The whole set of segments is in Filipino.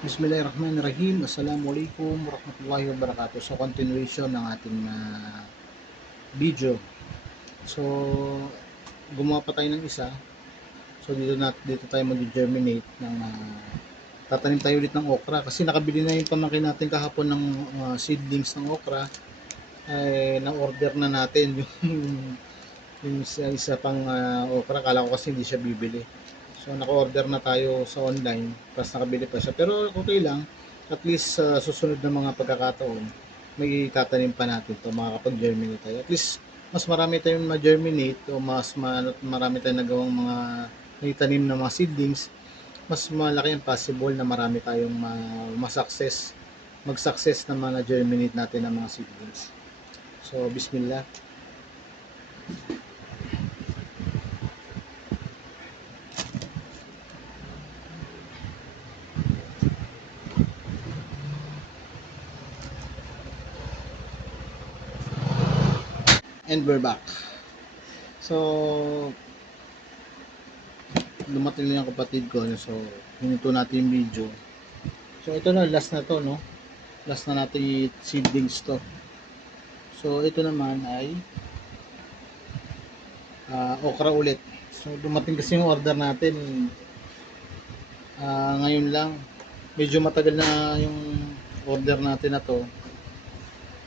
Bismillahirrahmanirrahim. Assalamualaikum warahmatullahi wabarakatuh. So, continuation ng ating video. So, gumawa pa tayo ng isa. So, dito tayo mag-germinate ng tatanim tayo ulit ng okra kasi nakabili na yung pamangkin natin kahapon ng seedlings ng okra. Na-order na natin yung isa pang okra. Kala ko kasi hindi siya bibili. So, naka-order na tayo sa online, tapos nakabili pa siya. Pero okay lang, at least sa susunod na mga pagkakataon, may tatanim pa natin to, makakapag-germinate tayo. At least, mas marami tayong ma-germinate o marami tayong nagawang mga naitanim na mga seedlings, mas malaki ang possible na marami tayong mag-success na mga germinate natin ng mga seedlings. So, bismillah. And we're back. So, dumating na yung kapatid ko, so hininto natin yung video. So ito na, last na to, no? Last na natin yung seedlings to. So ito naman ay okra ulit. So dumating kasi yung order natin ngayon lang. Medyo matagal na yung order natin na to.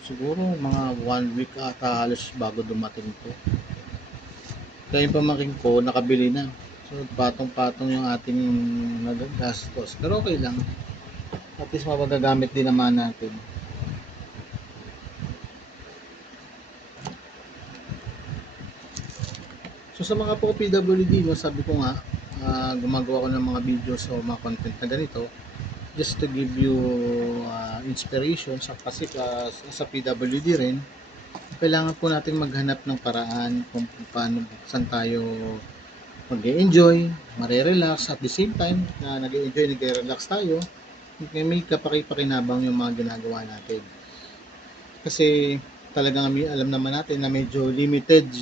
Siguro mga 1 week ata halos bago dumating to. Kaya yung pamangkin ko nakabili na. So patong-patong yung ating nagagastos. Pero okay lang. At least mapagagamit din naman natin. So sa mga po PWD, no, sabi ko nga, gumagawa ko ng mga videos o mga content na ganito just to give you inspiration kasi sa PWD rin, kailangan po natin maghanap ng paraan kung paano, saan tayo mag-enjoy, mare-relax at the same time na nag-enjoy, nag-relax tayo, may kapaki-pakinabang yung mga ginagawa natin. Kasi talagang alam naman natin na medyo limitado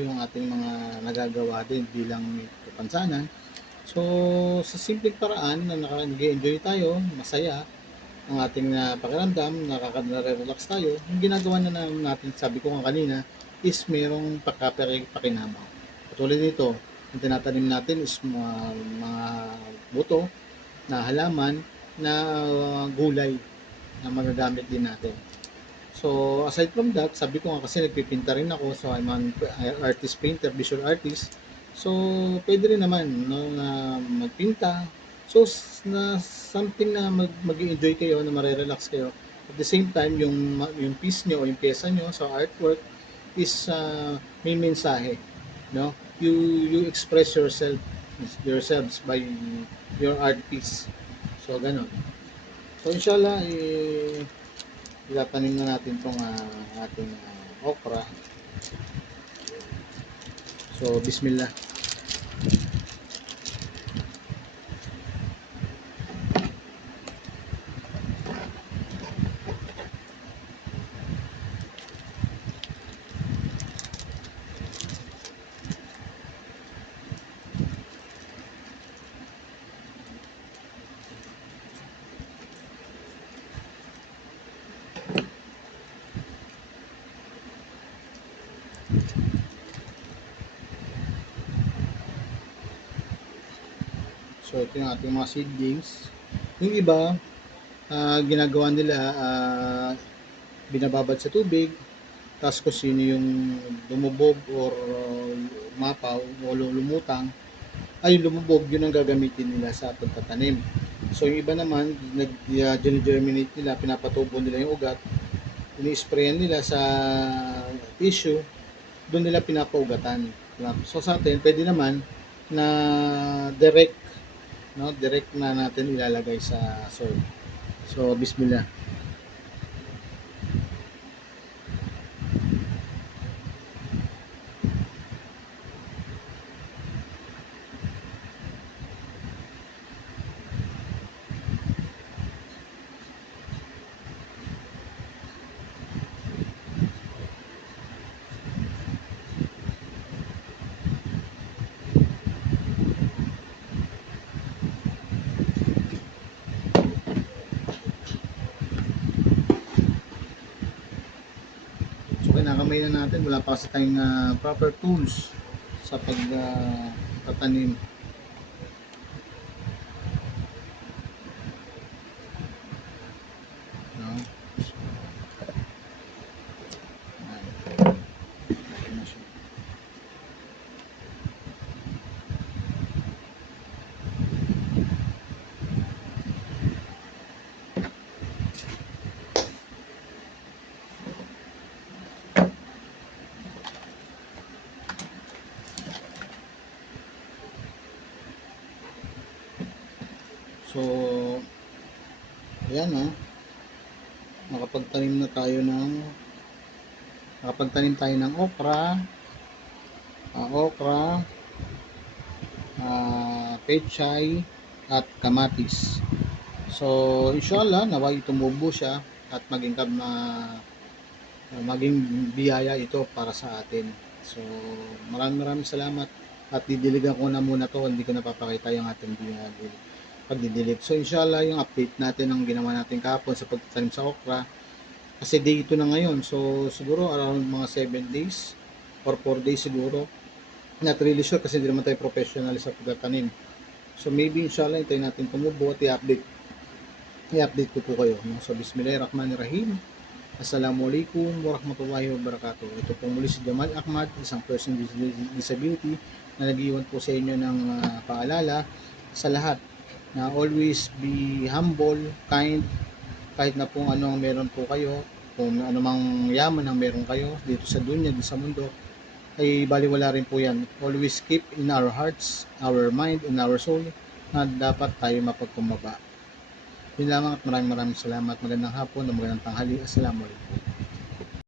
yung ating mga nagagawa din bilang kapansanan. So, sa simpleng paraan na nag-enjoy tayo, masaya ang ating pakiramdam, nakaka-relax tayo, yung ginagawa na natin, sabi ko nga kanina, is merong pakinabang. Katulad nito, yung tinatanim natin is mga buto na halaman na gulay na magagamit din natin. So, aside from that, sabi ko nga kasi nagpipinta rin ako. So, I'm an artist painter, visual artist. So, pwede rin naman no, na magpinta. So, na something na mag-enjoy kayo, na mare-relax kayo. At the same time, yung piece nyo o yung pyesa nyo sa artwork is may mensahe. No? You express yourselves by your art piece. So, ganun. So, inshallah, itatanim na natin itong ating okra. So, bismillah. So, ito yung ating mga seedlings. Yung iba, ginagawa nila, binababad sa tubig, tapos kung sino yung lumubog or umapaw o lumutang, ay lumubog, yun ang gagamitin nila sa pagtatanim. So, yung iba naman, nag-germinate nila, pinapatubo nila yung ugat, ini-sprayan nila sa tissue, doon nila pinapaugatan. So, sa atin, pwede naman na direct, no, direct na natin ilalagay sa soil. So, bismillah. kamay na natin, wala pa kasi tayong proper tools sa pagtatanim. No? Ayan. Ayan na siya. So, ayan nakapagtanim tayo ng okra, pechay, at kamatis. So, inshallah, naway tumubo siya at maging biyaya ito para sa atin. So, maraming salamat at didiligan ko na muna to, hindi ko napapakita yung ating pagdidilig. So, inshallah, yung update natin ang ginawa natin kahapon sa pagtatanim sa okra, kasi day ito na ngayon. So, siguro around mga 7 days or 4 days siguro. Not really sure kasi hindi naman tayo professional sa pagtatanim. So, maybe inshallah, hintayin natin tumubo at i-update ko po kayo. So, Bismillahirrahmanirrahim. Assalamualaikum warahmatullahi wabarakatuh. Ito po muli si Jamal Ahmad, isang person with disability na nag-iwan po sa inyo ng paalala sa lahat na always be humble, kind, kahit na kung ano ang meron po kayo, kung ano mang yaman ang meron kayo dito sa dunya, dito sa mundo, ay baliwala rin po yan. Always keep in our hearts, our mind, and our soul na dapat tayo mapagkumbaba. Yun lamang at maraming salamat. Magandang hapon o magandang tanghali. Assalamualaikum.